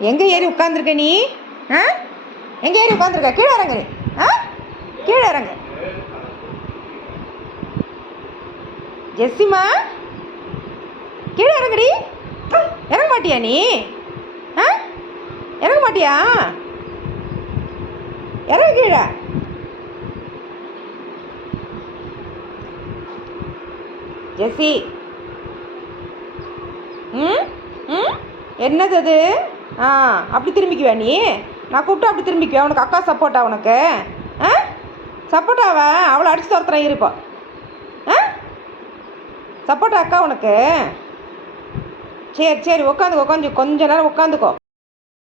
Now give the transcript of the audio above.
எங்கே ஏறி உட்காந்துருக்க நீ? ஆ, எங்கே ஏறி உட்காந்துருக்க? கீழே இறங்கு. ஆ, கீழே இறங்கு. ஜெஸ்ஸிமா, கீழே இறங்குடி. இறங்க மாட்டியா நீ? ஆ, இறங்க மாட்டியா? இறங்க கீழே. ஜெஸ்ஸி, ம் ம் என்னது அது? ஆ, அப்படி திரும்பிக்குவா நீ? நான் கூப்பிட்டா அப்படி திரும்பிக்குவா? உனக்கு அக்கா சப்போர்ட்டா உனக்கு? ஆ, சப்போர்ட்டாவா? அவளை அடிச்சு துரத்துறேன் இருப்பா. ஆ, சப்போர்ட்டா அக்கா உனக்கு? சரி சரி, உட்காந்துக்கோ, கொஞ்ச நேரம் உட்காந்துக்கோ.